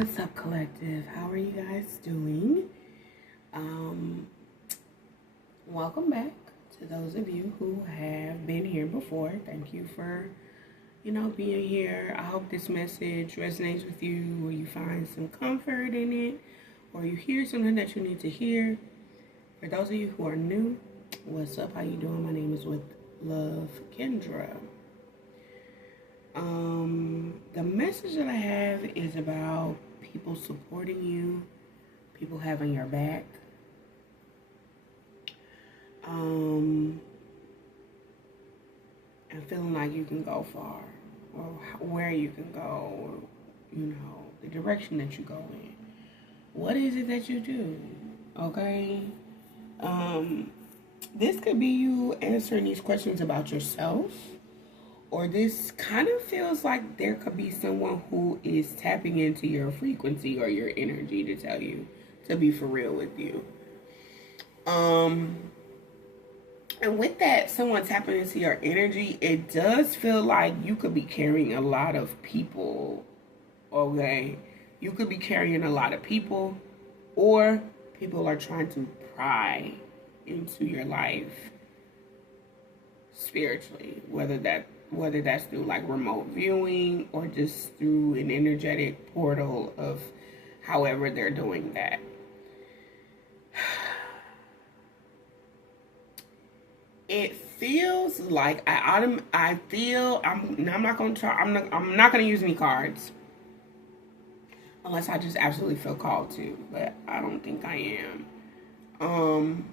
What's up, collective? How are you guys doing? Welcome back to those of you who have been here before. Thank you for, being here. I hope this message resonates with you, or you find some comfort in it, or you hear something that you need to hear. For those of you who are new, what's up? How you doing? My name is With Love, Kendra. The message that I have is about people supporting you, people having your back, and feeling like you can go far, or where you can go, or, the direction that you go in. What is it that you do? Okay? This could be you answering these questions about yourself, or this kind of feels like there could be someone who is tapping into your frequency or your energy to tell you to be for real with you. And with that, someone tapping into your energy, it does feel like you could be carrying a lot of people, okay? You could be carrying a lot of people, or people are trying to pry into your life spiritually, whether that's through like remote viewing or just through an energetic portal of however they're doing that. It feels like I'm not gonna use any cards unless I just absolutely feel called to, but I don't think I am.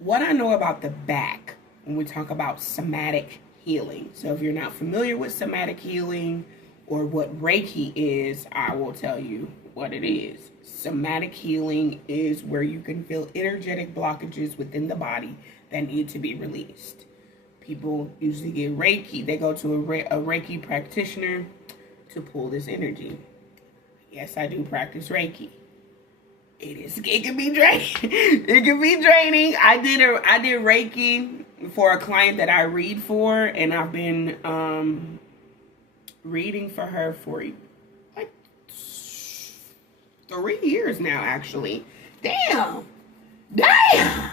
What I know about the back when we talk about somatic healing. So if you're not familiar with somatic healing or what Reiki is, I will tell you what it is. Somatic healing is where you can feel energetic blockages within the body that need to be released. People usually get Reiki. They go to a Reiki practitioner to pull this energy. Yes, I do practice Reiki. It can be draining. It can be draining. I did Reiki for a client that I read for, and I've been reading for her for like 3 years now, actually. Damn. Yeah,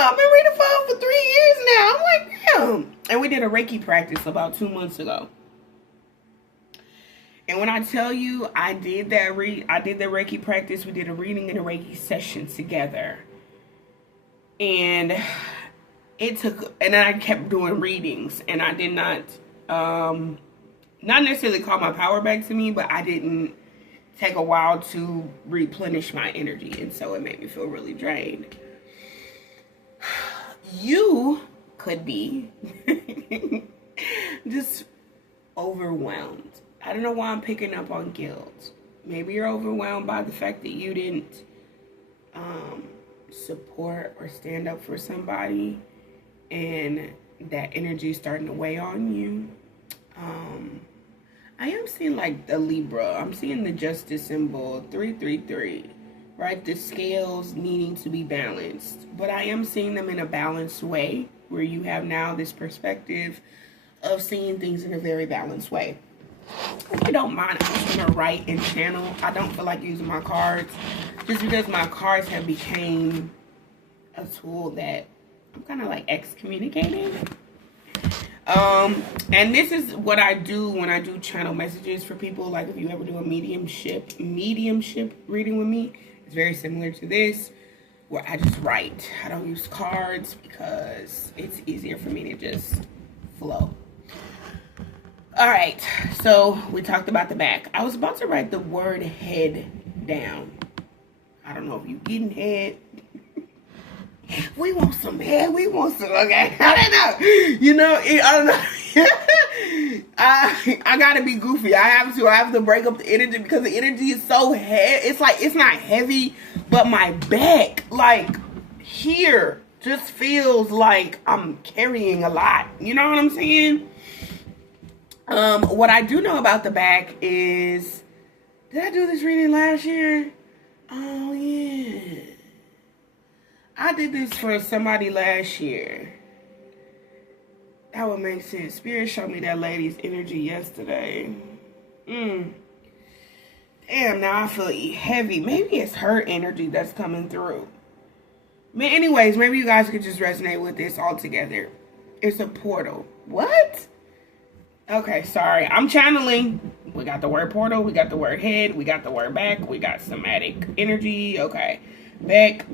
I've been reading for her for 3 years now. I'm like, damn. And we did a Reiki practice about 2 months ago. And when I tell you I did the Reiki practice, we did a reading and a Reiki session together. And and then I kept doing readings, and I did not necessarily call my power back to me, but I didn't take a while to replenish my energy, and so it made me feel really drained. You could be just overwhelmed. I don't know why I'm picking up on guilt. Maybe you're overwhelmed by the fact that you didn't support or stand up for somebody, and that energy is starting to weigh on you. I am seeing like the Libra. I'm seeing the justice symbol, 333, right? The scales needing to be balanced. But I am seeing them in a balanced way, where you have now this perspective of seeing things in a very balanced way. If you don't mind, I'm just gonna write and channel. I don't feel like using my cards, just because my cards have become a tool that I'm kind of like excommunicating. And this is what I do when I do channel messages for people. Like if you ever do a mediumship reading with me, it's very similar to this, where I just write. I don't use cards because it's easier for me to just flow. All right, so we talked about the back. I was about to write the word head down. I don't know if you getting head. We want some head. Okay. I don't know. I gotta be goofy. I have to break up the energy, because the energy is so heavy. It's like, it's not heavy, but my back, like here, just feels like I'm carrying a lot. You know what I'm saying? What I do know about the back is, did I do this reading last year? Oh yeah, I did this for somebody last year. That would make sense. Spirit showed me that lady's energy yesterday. Damn, now I feel heavy. Maybe it's her energy that's coming through. Anyways, maybe you guys could just resonate with this all together. It's a portal. What? Okay, sorry. I'm channeling. We got the word portal. We got the word head. We got the word back. We got somatic energy. Okay. Back.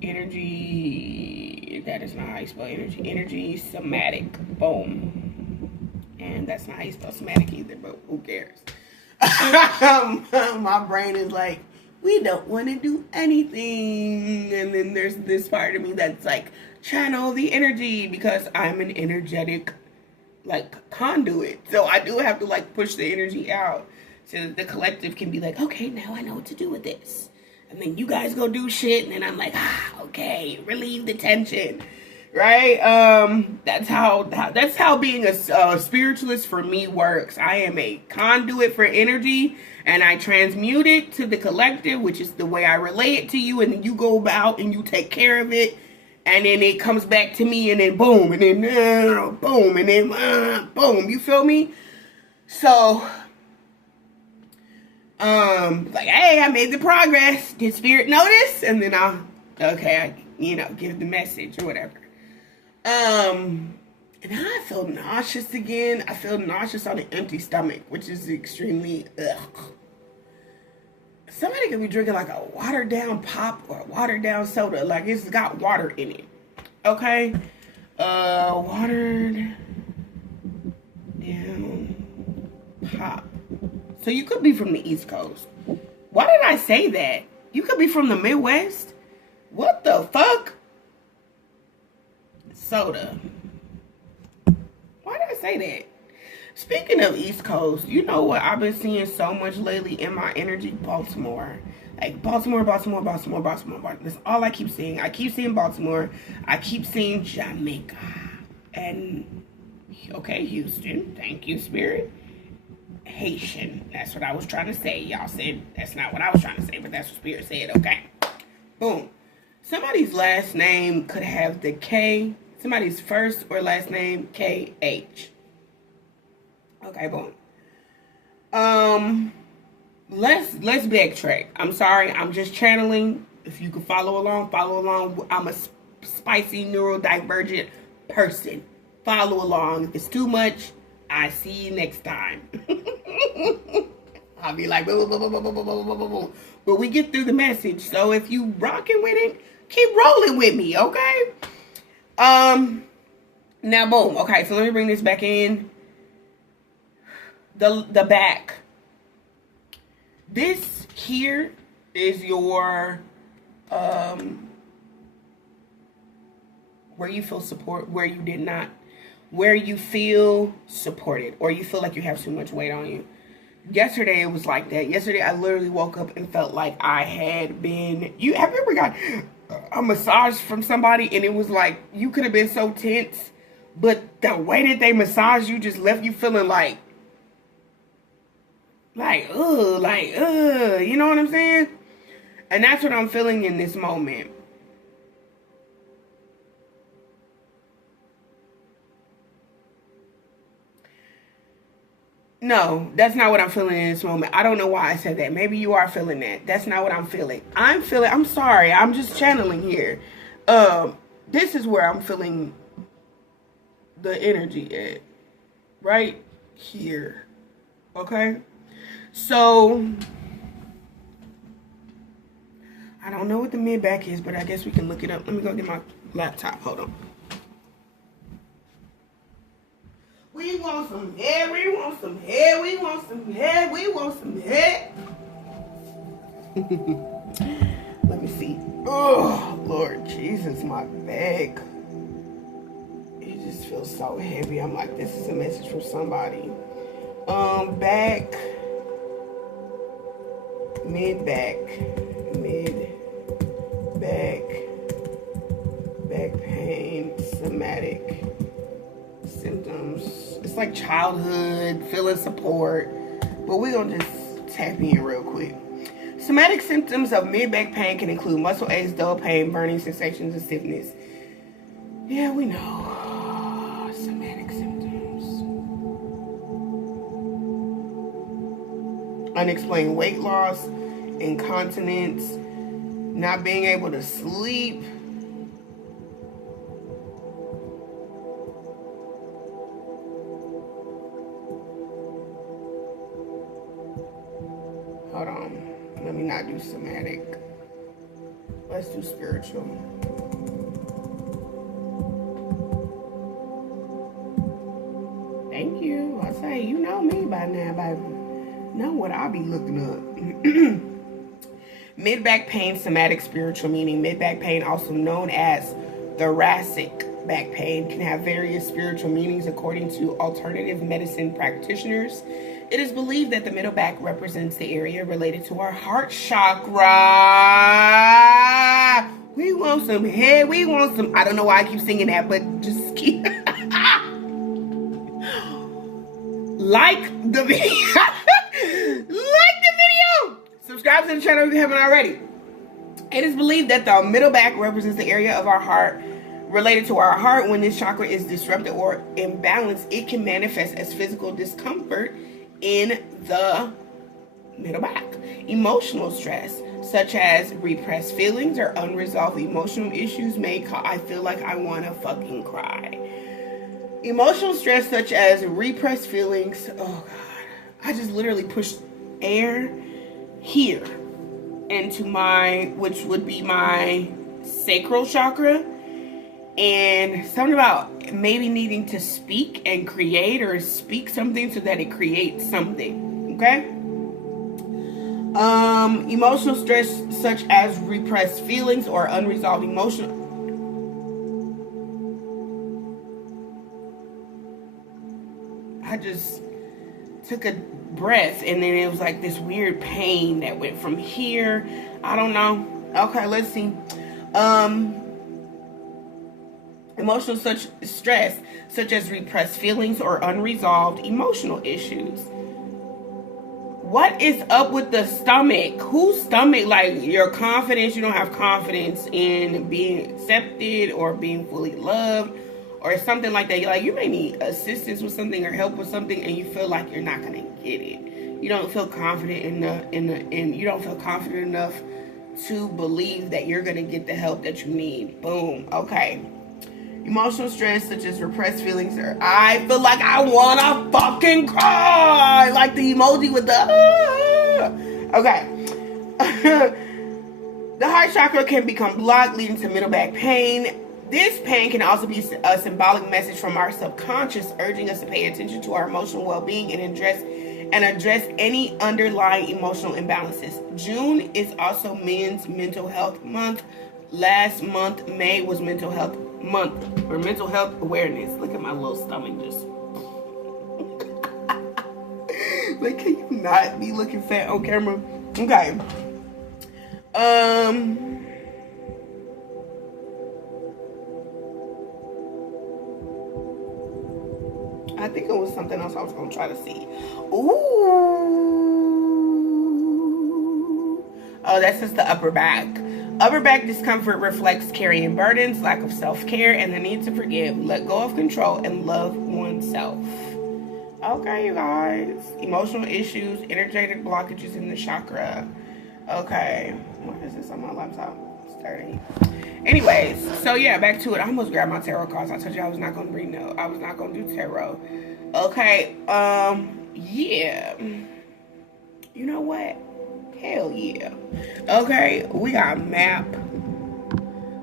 Energy. That is not how you spell energy. Energy. Somatic. Boom. And that's not how you spell somatic either, but who cares? My brain is like, we don't want to do anything. And then there's this part of me that's like, channel the energy, because I'm an energetic like conduit. So I do have to like push the energy out so that the collective can be like, okay, now I know what to do with this. And then you guys go do shit, and then I'm like, okay, relieve the tension. Right? That's how being a spiritualist for me works. I am a conduit for energy, and I transmute it to the collective, which is the way I relay it to you, and then you go about and you take care of it, and then it comes back to me, and then boom, and then boom, and then boom. You feel me? So, like, hey, I made the progress. Did spirit notice? And then I give the message or whatever. And I feel nauseous again. I feel nauseous on an empty stomach, which is extremely ugh. Somebody could be drinking like a watered down pop or a watered down soda. Like it's got water in it. Okay? Watered down pop. So you could be from the East Coast. Why did I say that? You could be from the Midwest. What the fuck? Soda. Why did I say that? Speaking of East Coast, you know what I've been seeing so much lately in my energy? Baltimore. Like Baltimore. That's all I keep seeing. I keep seeing Baltimore. I keep seeing Jamaica. And, okay, Houston. Thank you, Spirit. Haitian. That's what I was trying to say. Y'all said that's not what I was trying to say, but that's what Spirit said. Okay. Boom. Somebody's last name could have the K. Somebody's first or last name, K-H. Okay, boom. Let's backtrack. I'm sorry, I'm just channeling. If you can follow along, follow along. I'm a spicy, neurodivergent person. Follow along. If it's too much, I see you next time. I'll be like, boo, boo, boo, boo, boo, boo, boo, boo, boo. But we get through the message. So if you rocking with it, keep rolling with me, okay? Now boom. Okay, so let me bring this back in. The back. This here is your where you feel support, where you did not, where you feel supported, or you feel like you have too much weight on you. Yesterday it was like that. Yesterday I literally woke up and felt like I had been. Have you ever got a massage from somebody and it was like you could have been so tense, but the way that they massaged you just left you feeling like you know what I'm saying? And that's what I'm feeling in this moment. No, that's not what I'm feeling in this moment. I don't know why I said that. Maybe you are feeling that. That's not what I'm feeling. I'm sorry. I'm just channeling here. This is where I'm feeling the energy at. Right here. Okay? So, I don't know what the mid-back is, but I guess we can look it up. Let me go get my laptop. Hold on. We want some head, we want some head, we want some head, we want some head. Let me see. Oh, Lord Jesus, my back. It just feels so heavy. I'm like, this is a message from somebody. Back. Mid-back. Back pain, somatic symptoms. It's like childhood, feeling support. But we're going to just tap in real quick. Somatic symptoms of mid-back pain can include muscle aches, dull pain, burning sensations, and stiffness. Yeah, we know. Somatic unexplained weight loss, incontinence, not being able to sleep. Hold on. Let me not do somatic. Let's do spiritual. Thank you. I say, you know me by now, baby. Know what I'll be looking up. Mid-back pain, somatic spiritual meaning. Mid-back pain, also known as thoracic back pain, can have various spiritual meanings according to alternative medicine practitioners. It is believed that the middle back represents the area related to our heart chakra. We want some head. We want some... I don't know why I keep singing that, but just keep... Like the video. Like the video. Subscribe to the channel if you haven't already. It is believed that the middle back represents the area of our heart related to our heart. When this chakra is disrupted or imbalanced, it can manifest as physical discomfort in the middle back. Emotional stress, such as repressed feelings or unresolved emotional issues, may cause I feel like I want to fucking cry. Emotional stress, such as repressed feelings. Oh God, I just literally pushed air here into my, which would be my sacral chakra, and something about maybe needing to speak and create, or speak something so that it creates something. Okay. Emotional stress, such as repressed feelings or unresolved emotion. I just took a breath, and then it was like this weird pain that went from here. I don't know. Okay, let's see. Emotional stress, such as repressed feelings or unresolved emotional issues. What is up with the stomach? Whose stomach? Like, your confidence, you don't have confidence in being accepted or being fully loved, or something like that. You're like, you may need assistance with something or help with something, and you feel like you're not gonna get it. You don't feel confident you don't feel confident enough to believe that you're gonna get the help that you need. Boom. Okay. Emotional stress, such as repressed feelings, or I feel like I wanna fucking cry, like the emoji with the okay. The heart chakra can become blocked, leading to middle back pain. This pain can also be a symbolic message from our subconscious, urging us to pay attention to our emotional well-being and address any underlying emotional imbalances. June is also Men's Mental Health Month. Last month, May, was Mental Health Month, or Mental Health Awareness. Look at my little stomach just. Like, can you not be looking fat on camera? Okay. I think it was something else I was going to try to see. Ooh. Oh, that's just the upper back. Upper back discomfort reflects carrying burdens, lack of self-care, and the need to forgive, let go of control, and love oneself. Okay, you guys. Emotional issues, energetic blockages in the chakra. Okay. What is this on my laptop? It's dirty. Anyways, so yeah, back to it. I almost grabbed my tarot cards. I told you I was not going to read no. I was not going to do tarot. Okay. Yeah. You know what? Hell yeah. Okay, we got map.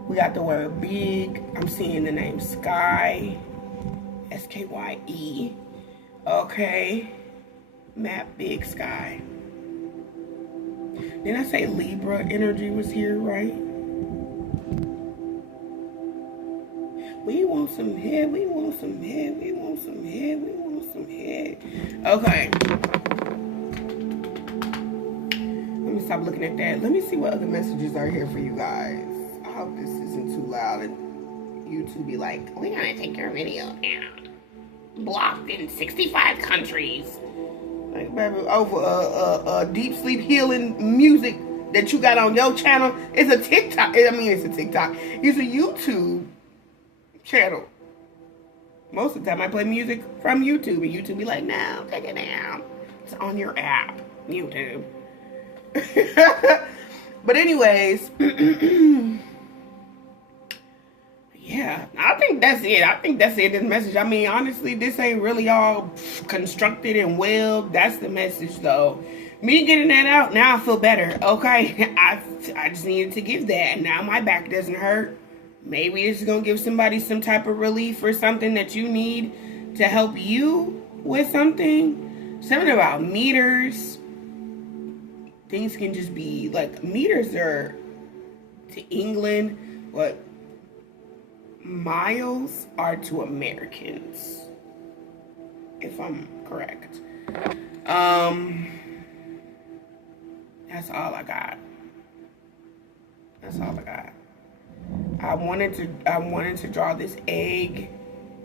We got the word big. I'm seeing the name Sky. S-K-Y-E. Okay. Map, big sky. Didn't I say Libra energy was here, right? We want some head, we want some head, we want some head, we want some head. Okay. Let me stop looking at that. Let me see what other messages are here for you guys. I hope this isn't too loud and YouTube be like, we're gonna take your video down. Blocked in 65 countries. Like, baby, over deep sleep healing music that you got on your channel. It's a TikTok. I mean, it's a TikTok. It's a YouTube channel. Most of the time I play music from YouTube, and YouTube be like, no, take it down. It's on your app. YouTube. But anyways, yeah, I think that's it. I think that's it. This message. I mean, honestly, this ain't really all constructed and well. That's the message, though. Me getting that out, now I feel better. Okay, I just needed to give that. Now my back doesn't hurt. Maybe it's gonna give somebody some type of relief or something that you need to help you with something. Something about meters. Things can just be like, meters are to England what miles are to Americans, if I'm correct. That's all I got. That's all I got. I wanted to draw this egg.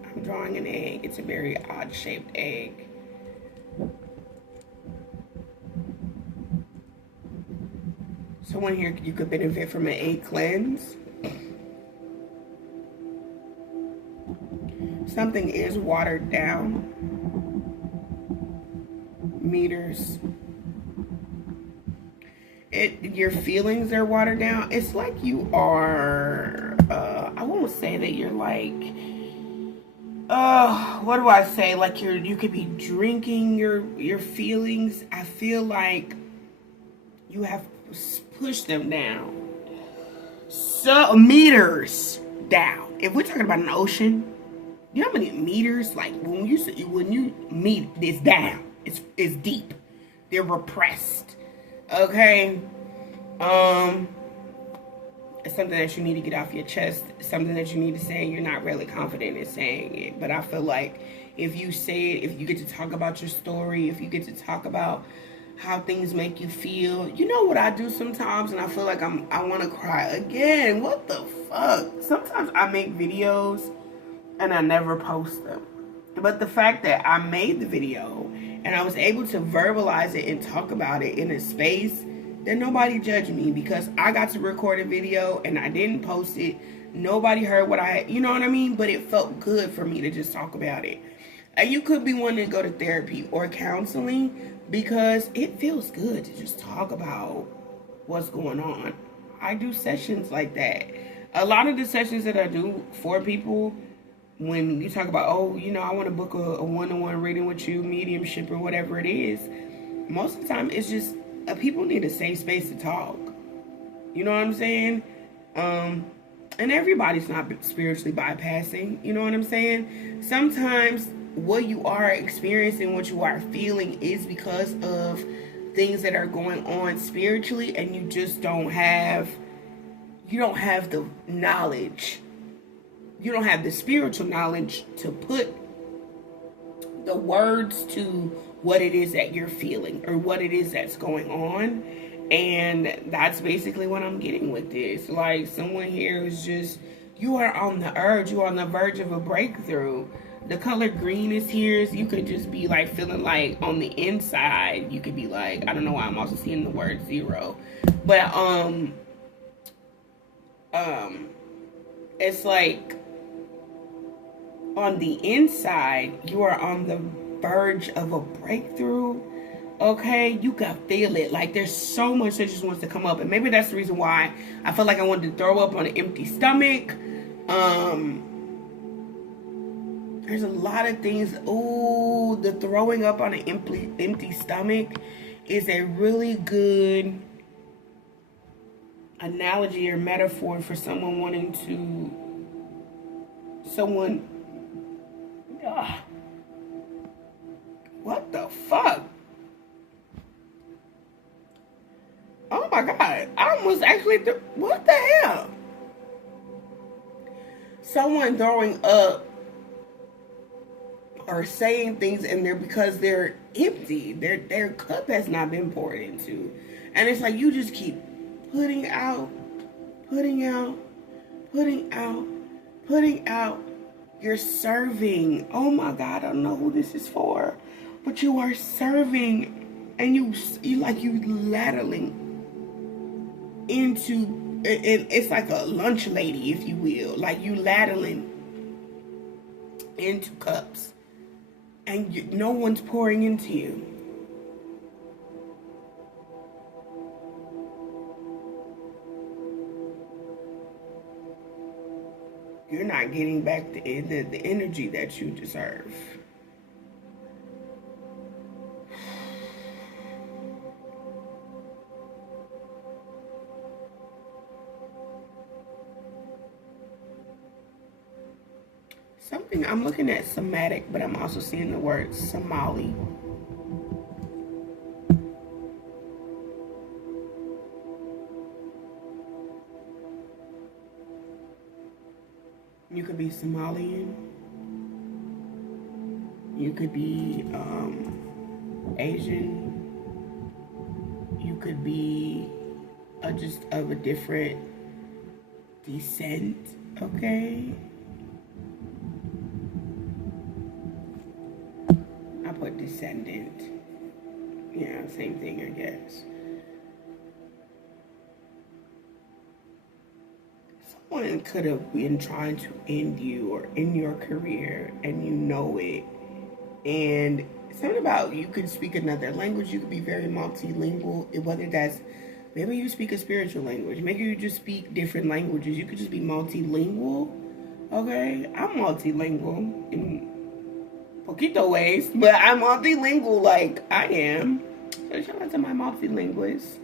I'm drawing an egg. It's a very odd shaped egg. Someone here, you could benefit from an egg cleanse. Something is watered down. Meters. Your feelings are watered down. It's like you are, I won't say that you're like, what do I say? Like you could be drinking your feelings. I feel like you have pushed them down. So meters down. If we're talking about an ocean, you know how many meters? Like when you meet, it's down. It's deep. They're repressed. Okay. It's something that you need to get off your chest. It's something that you need to say. You're not really confident in saying it, but I feel like if you say it, if you get to talk about your story, if you get to talk about how things make you feel, you know what I do sometimes, and I feel like I want to cry again. What the fuck? Sometimes I make videos and I never post them, but the fact that I made the video and I was able to verbalize it and talk about it in a space that nobody judged me, because I got to record a video and I didn't post it. Nobody heard what you know what I mean? But it felt good for me to just talk about it. And you could be wanting to go to therapy or counseling because it feels good to just talk about what's going on. I do sessions like that. A lot of the sessions that I do for people, when you talk about, oh, you know, I want to book a one-on-one reading with you, mediumship or whatever it is, most of the time it's just people need a safe space to talk. You know what I'm saying? And everybody's not spiritually bypassing. You know what I'm saying? Sometimes what you are experiencing, what you are feeling is because of things that are going on spiritually, and you just don't have the knowledge. You don't have the spiritual knowledge to put the words to what it is that you're feeling or what it is that's going on. And that's basically what I'm getting with this. Like, someone here is just, you are on the urge, you are on the verge of a breakthrough. The color green is here, so you could just be like feeling like on the inside, you could be like, I don't know why I'm also seeing the word zero. But it's like on the inside, you are on the verge of a breakthrough. Okay, you can feel it. Like, there's so much that just wants to come up, and maybe that's the reason why I felt like I wanted to throw up on an empty stomach. There's a lot of things. Ooh, the throwing up on an empty stomach is a really good analogy or metaphor for someone wanting to, what the fuck? Oh my God, I almost actually, what the hell? Someone throwing up or saying things in there because they're empty. Their cup has not been poured into. And it's like you just keep putting out. You're serving. Oh my God, I don't know who this is for, but you are serving, and you ladling into, it's like a lunch lady, if you will. Like, you ladling into cups, and no one's pouring into you. you're not getting back the energy that you deserve. Something, I'm looking at somatic, but I'm also seeing the word Somali. You could be Somalian. You could be Asian. You could be just of a different descent, okay? I put descendant. Yeah, same thing, I guess. Someone could have been trying to end you or end your career, and you know it. And something about, you could speak another language. You could be very multilingual, whether that's, maybe you speak a spiritual language. Maybe you just speak different languages. You could just be multilingual, okay? I'm multilingual in poquito ways, but I'm multilingual like I am. So shout out to my multilingualists.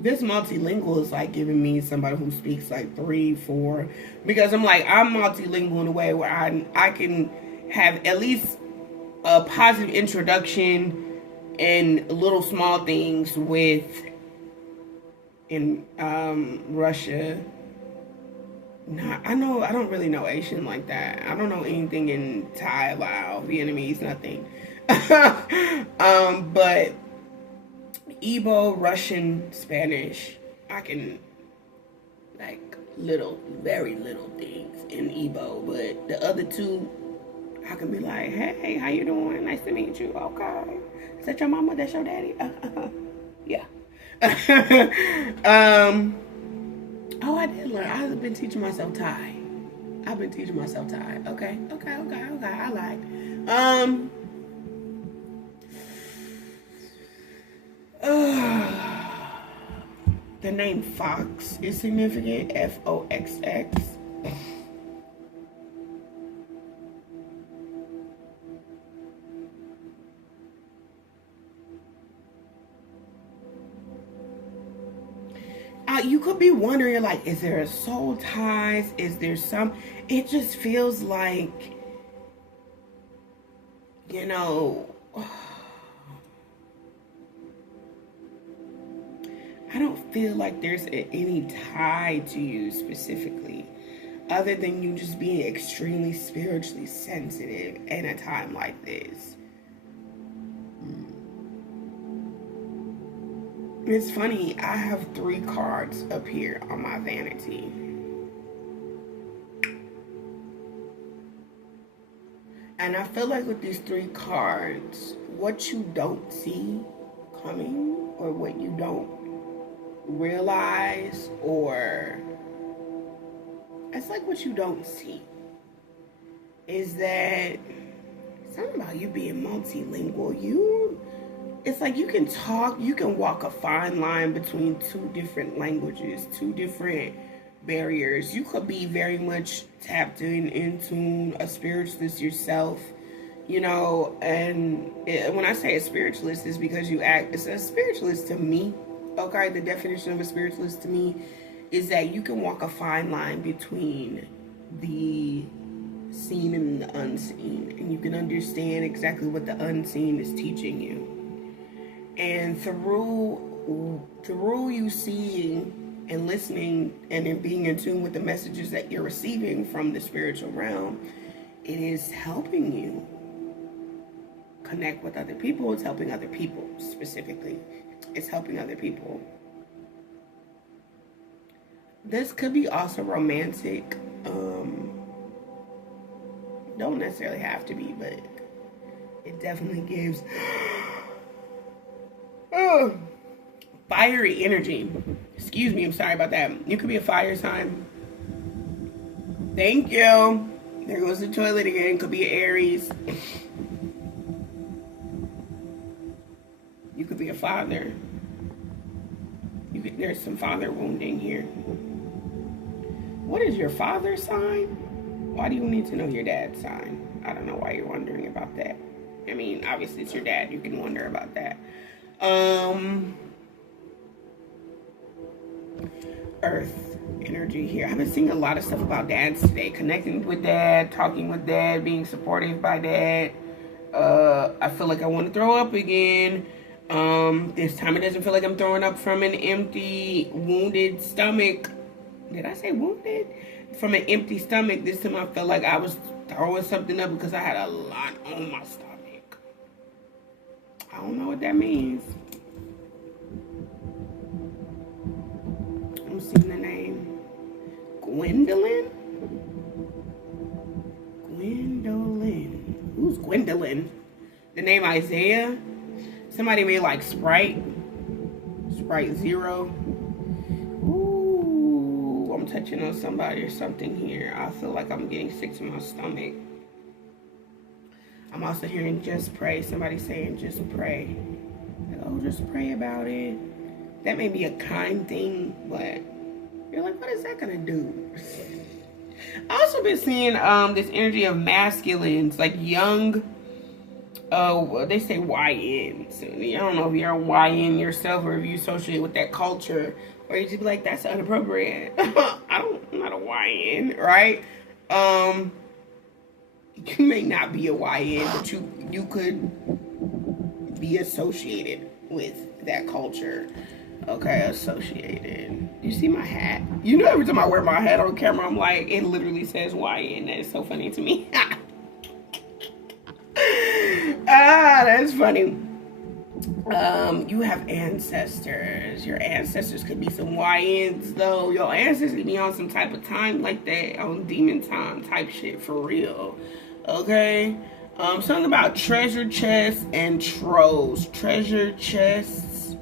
This multilingual is like giving me somebody who speaks like 3, 4, because I'm multilingual in a way where I can have at least a positive introduction and little small things with in Russia. I don't really know Asian like that. I don't know anything in Thai, Lao, Vietnamese, nothing. But Igbo, Russian, Spanish, I can, like, very little things in Igbo, but the other two, I can be like, hey, how you doing? Nice to meet you. Okay. Is that your mama? That's your daddy? Yeah. Oh, I did learn. I've been teaching myself Thai. Okay. I like. The name Fox is significant. Foxx. You could be wondering, like, is there a soul ties? Is there some? It just feels like, you know, I don't feel like there's any tie to you specifically, other than you just being extremely spiritually sensitive in a time like this. It's funny, I have 3 cards up here on my vanity. And I feel like with these 3 cards, what you don't see coming, or what you don't realize, or it's like what you don't see, is that something about you being multilingual. It's like you can talk, you can walk a fine line between 2 different languages, 2 different barriers. You could be very much tapped in tune, a spiritualist yourself, you know. And when I say a spiritualist, is because it's a spiritualist to me. Okay, the definition of a spiritualist to me is that you can walk a fine line between the seen and the unseen, and you can understand exactly what the unseen is teaching you. And through you seeing and listening and in being in tune with the messages that you're receiving from the spiritual realm, it is helping you connect with other people. It's helping other people specifically. It's helping other people. This could be also romantic. Don't necessarily have to be, but it definitely gives fiery energy. Excuse me, I'm sorry about that. You could be a fire sign. Thank you. There goes the toilet again. Could be an Aries. father. There's some father wounding here. What is your father's sign? Why do you need to know your dad's sign? I don't know why you're wondering about that. I mean, obviously it's your dad. You can wonder about that. Earth energy here. I've been seeing a lot of stuff about dads today. Connecting with dad, talking with dad, being supportive by dad. I feel like I want to throw up again. This time it doesn't feel like I'm throwing up from an empty, wounded stomach. Did I say wounded? From an empty stomach. This time I felt like I was throwing something up because I had a lot on my stomach. I don't know what that means. I'm seeing the name. Gwendolyn? Gwendolyn. Who's Gwendolyn? The name Isaiah? Somebody made like Sprite Zero. Ooh, I'm touching on somebody or something here. I feel like I'm getting sick to my stomach. I'm also hearing just pray. Somebody saying just pray. Like, oh, just pray about it. That may be a kind thing, but you're like, what is that gonna do? I also been seeing this energy of masculines, like young. Well, they say YN. So I don't know if you're a YN yourself or if you associate with that culture, or you just be like, that's inappropriate. I'm not a YN, right? You may not be a YN, but you could be associated with that culture. Okay, associated. You see my hat? You know, every time I wear my hat on camera, I'm like, it literally says YN. That is so funny to me. That's funny. You have ancestors. Your ancestors could be some YNs, though. Your ancestors could be on some type of time like that, on demon time type shit, for real. Okay? Something about treasure chests and troves. Treasure chests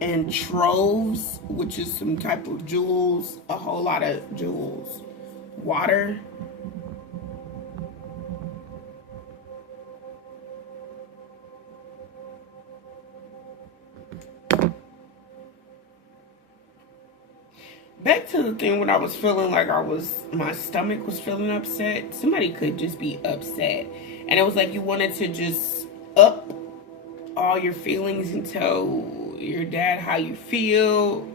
and troves, which is some type of jewels. A whole lot of jewels. Water. Back to the thing when I was feeling like my stomach was feeling upset. Somebody could just be upset. And it was like you wanted to just up all your feelings and tell your dad how you feel.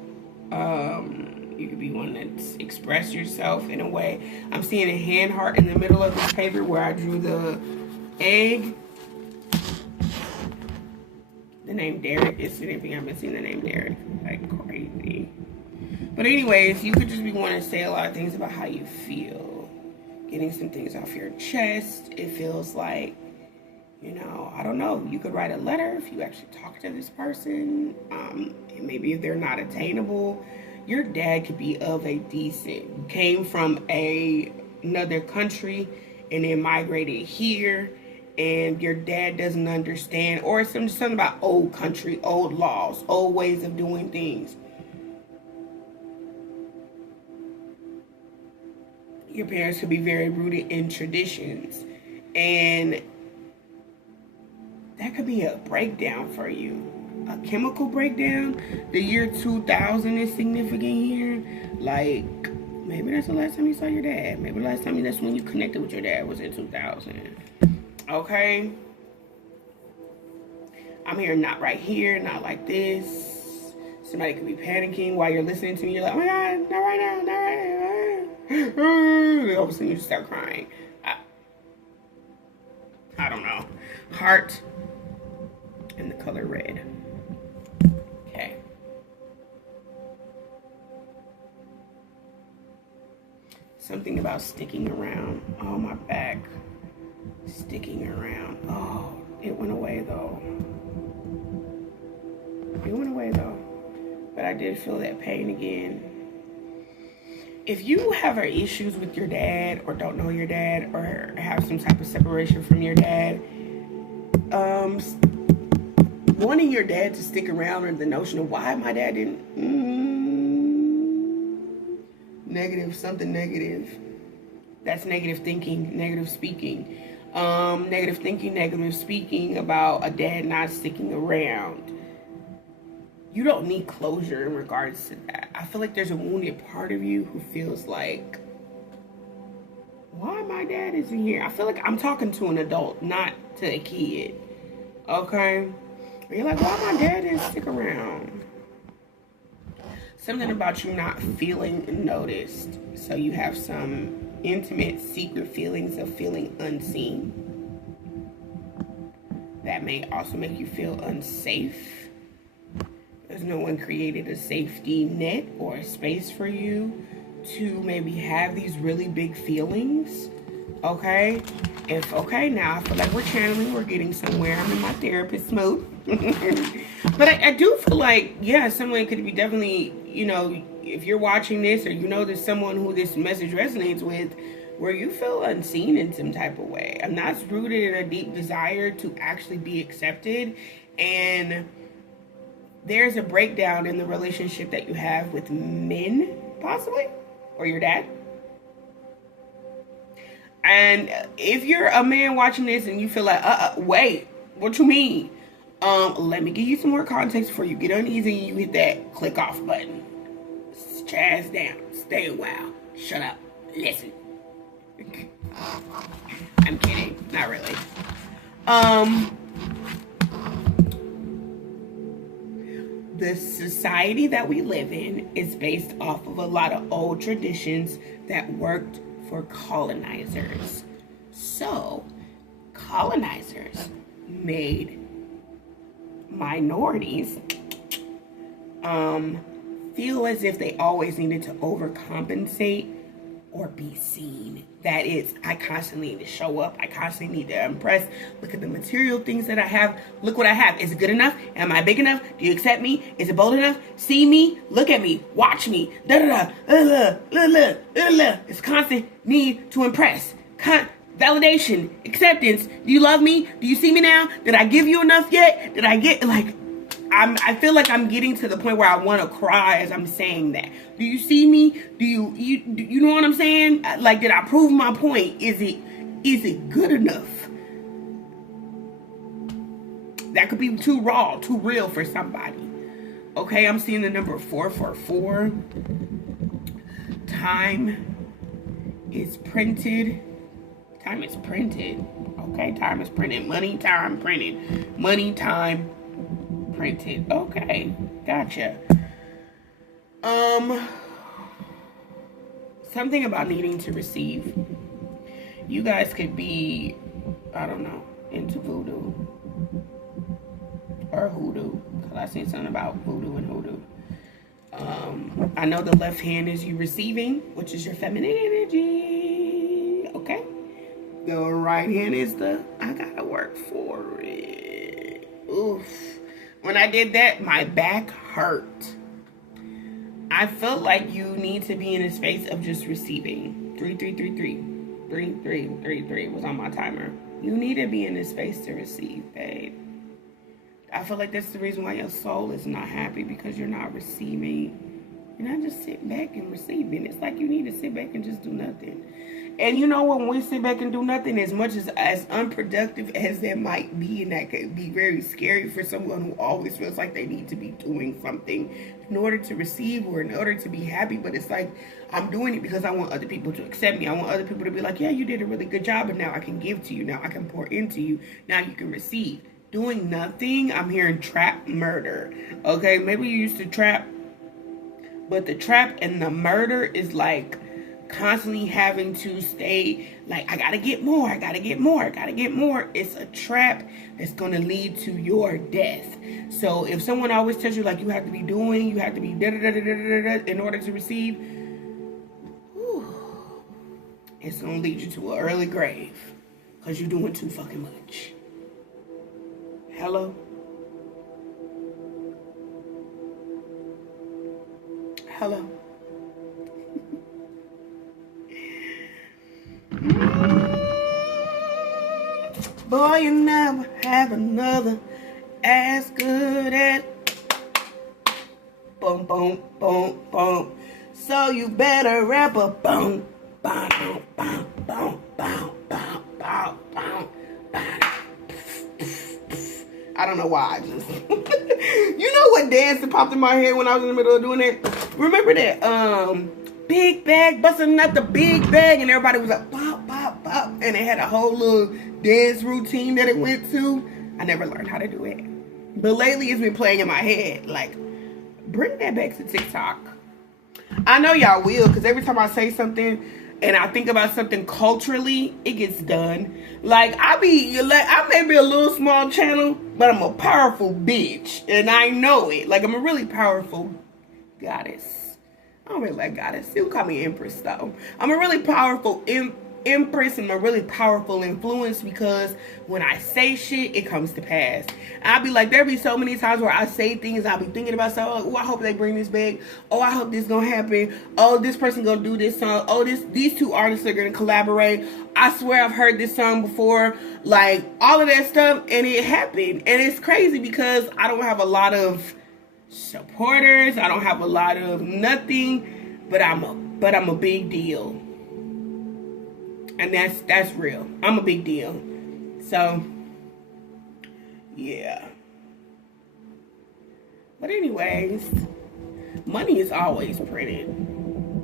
You could be wanting to express yourself in a way. I'm seeing a hand heart in the middle of this paper where I drew the egg. The name Derek is significant. I've been seeing the name Derek like crazy. But anyways, you could just be wanting to say a lot of things about how you feel. Getting some things off your chest. It feels like, you know, I don't know. You could write a letter if you actually talk to this person. And maybe if they're not attainable. Your dad could be of a decent, came from another country and then migrated here. And your dad doesn't understand. Or it's something about old country, old laws, old ways of doing things. Your parents could be very rooted in traditions, and that could be a breakdown for you, a chemical breakdown. The year 2000 is significant here. Like, maybe that's the last time you saw your dad. Maybe the last time that's when you connected with your dad was in 2000. Okay? I'm hearing not right here, not like this. Somebody could be panicking while you're listening to me. You're like, oh my God, not right now, not right now. All of a sudden you just start crying. I don't know. Heart and the color red. Okay. Something about sticking around. Oh, my back. Sticking around. Oh, it went away though. It went away though. But I did feel that pain again. If you have issues with your dad or don't know your dad or have some type of separation from your dad, wanting your dad to stick around or the notion of why my dad didn't, negative, something negative. That's negative thinking, negative speaking. Negative thinking, negative speaking about a dad not sticking around. you don't need closure in regards to that. I feel like there's a wounded part of you who feels like, why my dad isn't here? I feel like I'm talking to an adult, not to a kid. Okay? And you're like, why my dad didn't stick around? Something about you not feeling noticed. So you have some intimate, secret feelings of feeling unseen. That may also make you feel unsafe. There's no one created a safety net or a space for you to maybe have these really big feelings. Okay? Okay, now I feel like we're channeling, we're getting somewhere. I'm in my therapist mode. But I do feel like, yeah, someone could be definitely, you know, if you're watching this or you know there's someone who this message resonates with, where you feel unseen in some type of way. And that's rooted in a deep desire to actually be accepted. And there's a breakdown in the relationship that you have with men, possibly, or your dad. And if you're a man watching this and you feel like, wait, what you mean? Let me give you some more context before you get uneasy and you hit that click off button. Chaz down. Stay a while. Shut up. Listen. I'm kidding. Not really. The society that we live in is based off of a lot of old traditions that worked for colonizers. So, colonizers made minorities feel as if they always needed to overcompensate or be seen. That is, I constantly need to show up. I constantly need to impress. Look at the material things that I have. Look what I have. Is it good enough? Am I big enough? Do you accept me? Is it bold enough? See me? Look at me. Watch me. It's constant need to impress. Validation. Acceptance. Do you love me? Do you see me now? Did I give you enough yet? Did I get, like, I feel like I'm getting to the point where I want to cry as I'm saying that. Do you see me? Do you know what I'm saying? Like, did I prove my point? Is it good enough? That could be too raw, too real for somebody. Okay, I'm seeing the number 444. Time is printed. Time is printed. Okay, time is printed. Money, time, printed. Money, time, printed. Okay, gotcha. Something about needing to receive. You guys could be, I don't know, into voodoo or hoodoo, because I said something about voodoo and hoodoo. I know the left hand is you receiving, which is your feminine energy. Okay. The right hand is the I gotta work for it. Oof. When I did that, my back hurt. I felt like you need to be in a space of just receiving. 3333. 3333 was on my timer. You need to be in a space to receive, babe. I feel like that's the reason why your soul is not happy, because you're not receiving. You're not just sitting back and receiving. It's like you need to sit back and just do nothing. And you know what, when we sit back and do nothing, as much as unproductive as that might be, and that could be very scary for someone who always feels like they need to be doing something in order to receive or in order to be happy. But it's like, I'm doing it because I want other people to accept me. I want other people to be like, yeah, you did a really good job, and now I can give to you. Now I can pour into you. Now you can receive. Doing nothing, I'm hearing trap murder. Okay, maybe you used to trap, but the trap and the murder is like constantly having to stay like, I gotta get more, I gotta get more, I gotta get more. It's a trap that's gonna lead to your death. So if someone always tells you like you have to be doing, you have to be in order to receive, it's gonna lead you to an early grave because you're doing too fucking much. Hello? Hello? Boy, you never have another as good as boom, boom, boom, boom. So you better rap a boom, boom, boom, boom, boom, boom, boom, boom, boom. I don't know why I just you know what dance that popped in my head when I was in the middle of doing that? Remember that big bag, busting out the big bag, and everybody was like pop, pop, pop, and it had a whole little dance routine that it went to. I never learned how to do it, but lately it's been playing in my head. Like, bring that back to TikTok. I know y'all will, because every time I say something and I think about something culturally, it gets done. Like, I may be a little small channel, but I'm a powerful bitch, and I know it. Like, I'm a really powerful goddess. I don't really like goddess. Still call me empress, though. I'm a really powerful empress and a really powerful influence, because when I say shit, it comes to pass. I'll be like, there'll be so many times where I say things, I'll be thinking about stuff, like, oh, I hope they bring this back. Oh, I hope this gonna happen. Oh, this person gonna do this song. Oh, these two artists are gonna collaborate. I swear I've heard this song before. Like, all of that stuff, and it happened. And it's crazy because I don't have a lot of supporters. I don't have a lot of nothing, but I'm a big deal. And that's real. I'm a big deal. So, yeah. But anyways, money is always printed.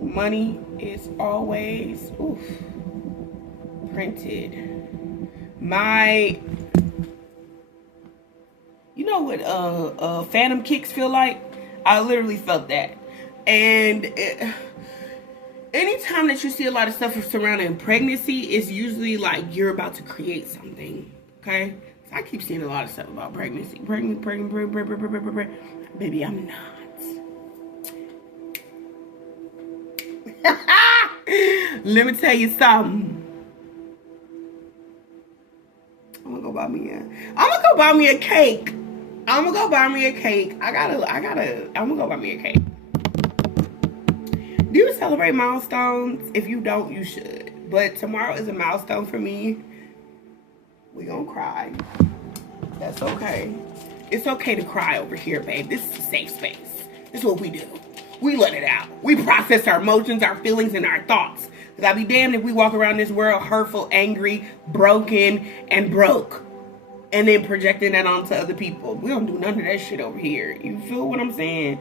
Money is always printed. You know what phantom kicks feel like? I literally felt that. And anytime that you see a lot of stuff surrounding pregnancy, it's usually like you're about to create something, okay? So I keep seeing a lot of stuff about pregnancy. Pregnant. Baby, I'm not. Let me tell you something. I'm gonna go buy me a cake. I'm gonna go buy me a cake. I'm gonna go buy me a cake. Do you celebrate milestones? If you don't, you should. But tomorrow is a milestone for me. We gonna cry. That's okay. It's okay to cry over here, babe. This is a safe space. This is what we do. We let it out. We process our emotions, our feelings, and our thoughts. Because I'll be damned if we walk around this world hurtful, angry, broken, and broke. And then projecting that onto other people. We don't do none of that shit over here. You feel what I'm saying?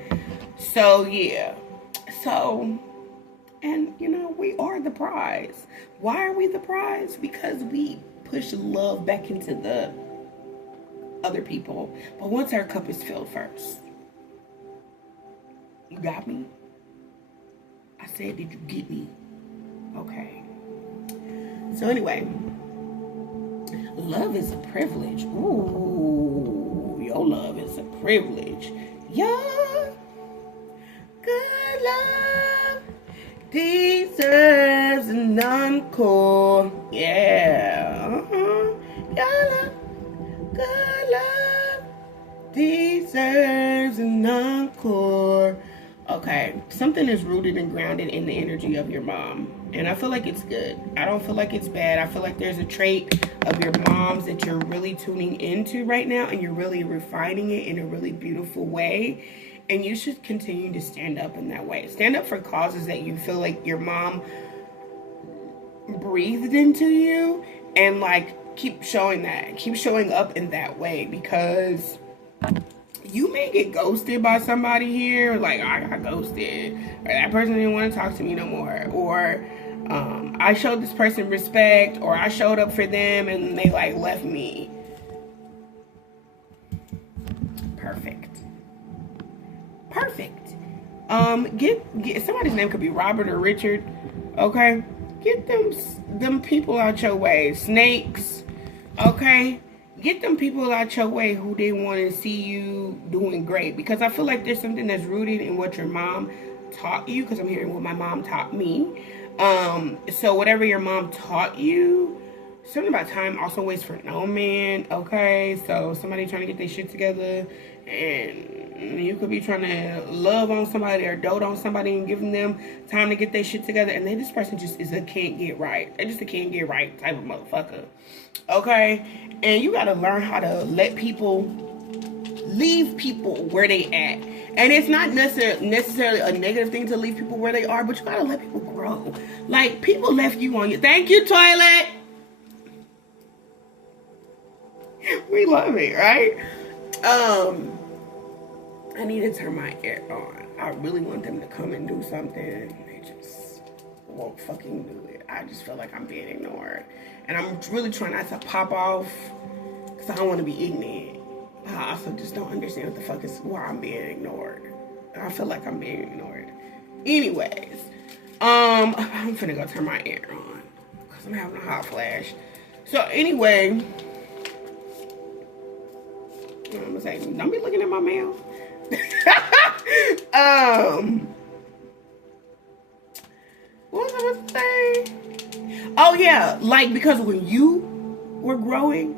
So, yeah. So, and you know, we are the prize. Why are we the prize? Because we push love back into the other people. But once our cup is filled first. You got me? I said, did you get me? Okay. So anyway, love is a privilege. Ooh, your love is a privilege. Your good love deserves an encore. Yeah. Your love, good love deserves an encore. Okay, something is rooted and grounded in the energy of your mom. And I feel like it's good. I don't feel like it's bad. I feel like there's a trait of your mom's that you're really tuning into right now, and you're really refining it in a really beautiful way. And you should continue to stand up in that way. Stand up for causes that you feel like your mom breathed into you, and like keep showing that. Keep showing up in that way, because you may get ghosted by somebody here. Like, I got ghosted, or that person didn't want to talk to me no more, or I showed this person respect, or I showed up for them and they like left me. Perfect. Get somebody's name could be Robert or Richard. Okay, get them people out your way. Snakes. Okay, get them people out your way who they want to see you doing great. Because I feel like there's something that's rooted in what your mom taught you. Because I'm hearing what my mom taught me. So whatever your mom taught you, something about time also waits for no man. Okay, so somebody trying to get their shit together, and you could be trying to love on somebody or dote on somebody and giving them time to get their shit together, and then this person just is a can't get right. They're just a can't get right type of motherfucker. Okay, and you gotta learn how to let people leave people where they at. And it's not necessarily a negative thing to leave people where they are, but you gotta let people grow. Like, people left you on your... Thank you, toilet! We love it, right? I need to turn my air on. I really want them to come and do something. They just won't fucking do it. I just feel like I'm being ignored. And I'm really trying not to pop off because I don't want to be ignorant. I also just don't understand what the fuck is why I'm being ignored. I feel like I'm being ignored. Anyways, I'm finna go turn my air on because I'm having a hot flash. So anyway, I'm gonna say, don't be looking at my mail. What was I about to say? Oh yeah, like because when you were growing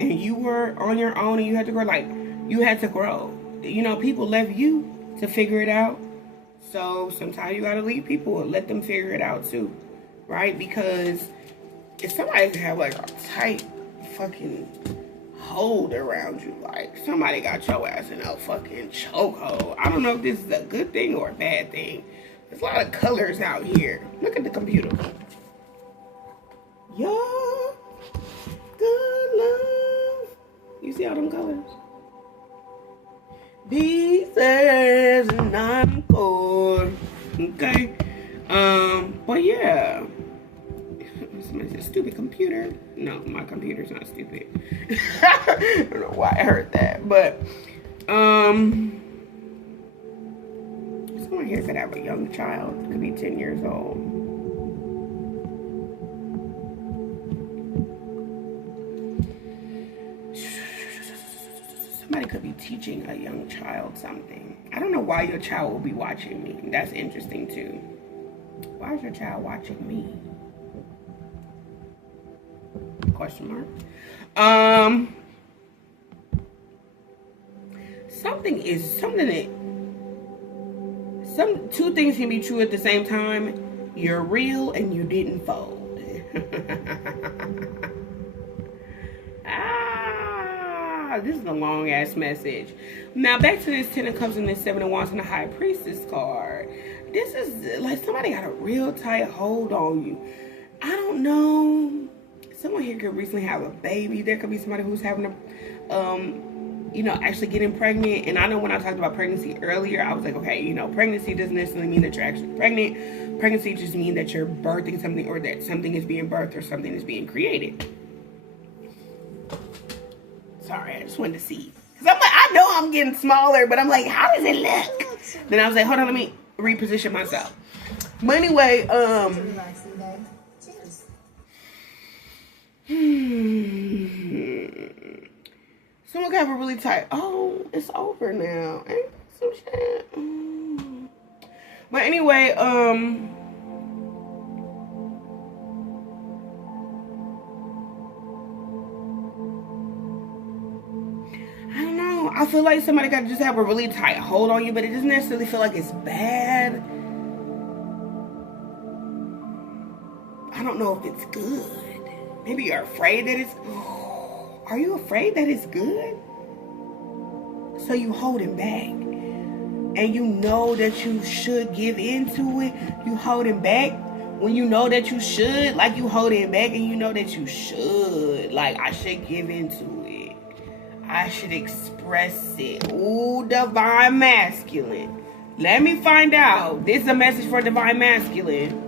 and you were on your own and you had to grow, like you had to grow. You know, people left you to figure it out. So sometimes you gotta leave people and let them figure it out too, right? Because if somebody have like a tight fucking hold around you, like somebody got your ass in a fucking chokehold. I don't know if this is a good thing or a bad thing. There's a lot of colors out here. Look at the computer. Your good love. You see all them colors? Pieces and I'm cold. Okay. But yeah. Somebody said stupid computer. No, my computer's not stupid. I don't know why I heard that. But someone here could have a young child, could be 10 years old. Somebody could be teaching a young child something. I don't know why your child will be watching me. That's interesting too. Why is your child watching me? Question mark. Two things can be true at the same time. You're real and you didn't fold. This is a long ass message. Now back to this 10 of Cups and this 7 of Wands and the High Priestess card. This is like somebody got a real tight hold on you. I don't know. Someone here could recently have a baby. There could be somebody who's having a, actually getting pregnant. And I know when I talked about pregnancy earlier, I was like, okay, pregnancy doesn't necessarily mean that you're actually pregnant. Pregnancy just means that you're birthing something or that something is being birthed or something is being created. Sorry, I just wanted to see. Because I'm like, I know I'm getting smaller, but I'm like, how does it look? Then I was like, hold on, let me reposition myself. But anyway, someone got a really tight. Oh, it's over now. Ain't some shit. But anyway, I don't know. I feel like somebody got to just have a really tight hold on you, but it doesn't necessarily feel like it's bad. I don't know if it's good. Maybe you're afraid that it's... Are you afraid that it's good? So you holding back. And you know that you should give into it. You holding back when you know that you should. Like you holding back and you know that you should. Like I should give into it. I should express it. Ooh, divine masculine. Let me find out. This is a message for divine masculine.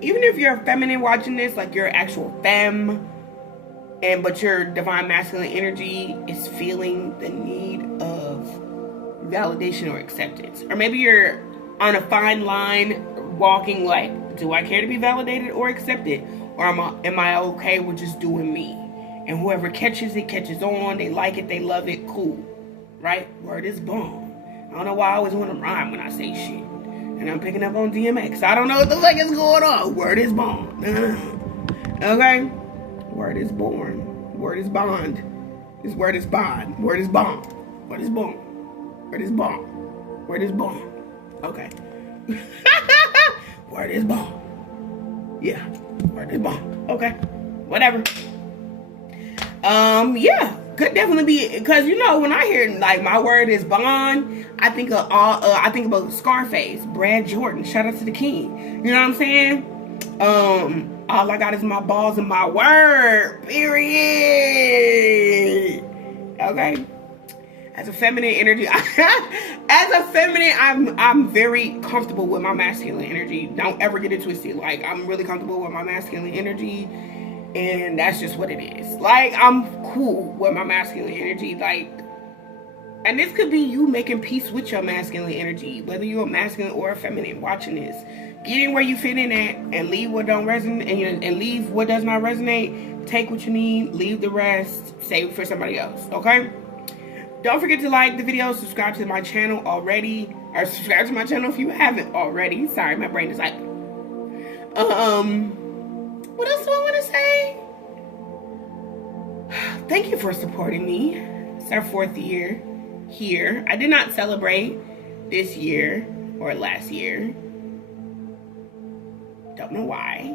Even if you're a feminine watching this, like you're actual femme, but your divine masculine energy is feeling the need of validation or acceptance. Or maybe you're on a fine line walking like, do I care to be validated or accepted? Or am I okay with just doing me? And whoever catches it, catches on. They like it, they love it, cool. Right? Word is bomb. I don't know why I always want to rhyme when I say shit. And I'm picking up on DMX. I don't know what the fuck is going on. Word is bond. Okay? Word is born. Word is bond. This word is bond. Word is bond. Word is bond. Word is bond. Word is bond. Okay. Word is bond. Yeah. Word is bond. Okay. Whatever. Yeah. Could definitely be, because when I hear like my word is bond, I think of about Scarface, Brad Jordan. Shout out to the king. You know what I'm saying? All I got is my balls and my word. Period. Okay? As a feminine energy, as a feminine, I'm very comfortable with my masculine energy. Don't ever get it twisted. Like, I'm really comfortable with my masculine energy, and that's just what it is. Like, I'm cool with my masculine energy. Like, and this could be you making peace with your masculine energy, whether you're a masculine or a feminine watching this. Getting where you fit in at, and leave what don't resonate, and leave what does not resonate. Take what you need, leave the rest, save it for somebody else. Okay? Don't forget to like the video, subscribe to my channel already, or subscribe to my channel if you haven't already. Sorry, my brain is like, what else do I want to say? Thank you for supporting me. It's our 4th year here. I did not celebrate this year or last year. Don't know why,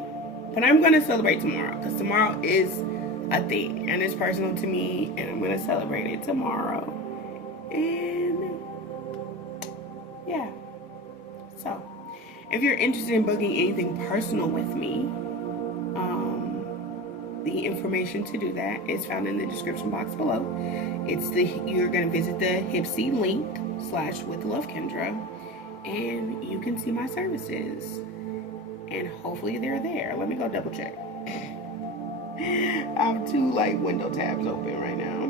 but I'm going to celebrate tomorrow, because tomorrow is a thing, and it's personal to me, and I'm going to celebrate it tomorrow. And yeah, so if you're interested in booking anything personal with me, the information to do that is found in the description box below. You're going to visit the Hipsy link /WithLoveKendra, and you can see my services, and hopefully they're there. Let me go double check. I have 2 like window tabs open right now.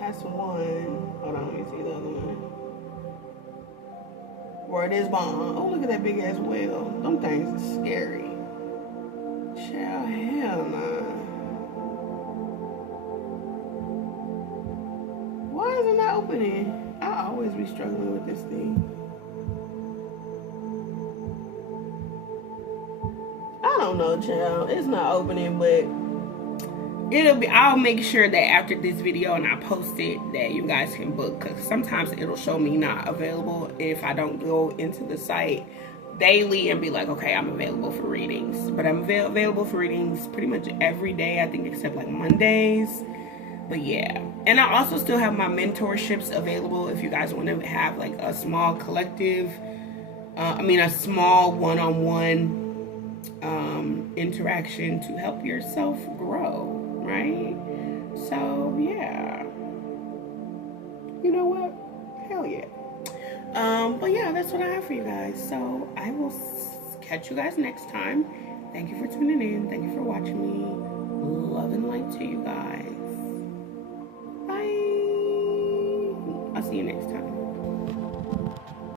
That's one. Hold on, let me see the other one. Word is bomb. Oh, look at that big ass whale. Them things are scary. Child, hell nah. Why is it not opening? I always be struggling with this thing. I don't know, child. It's not opening, but I'll make sure that after this video and I post it that you guys can book, because sometimes it'll show me not available if I don't go into the site daily and be like, okay, I'm available for readings. But I'm available for readings pretty much every day, I think, except like Mondays. But yeah, and I also still have my mentorships available if you guys want to have like a small collective, a small one-on-one interaction to help yourself grow. Right? So yeah, you know what? Hell yeah. But yeah, that's what I have for you guys. So I will catch you guys next time. Thank you for tuning in. Thank you for watching me. Love and light to you guys. Bye. I'll see you next time.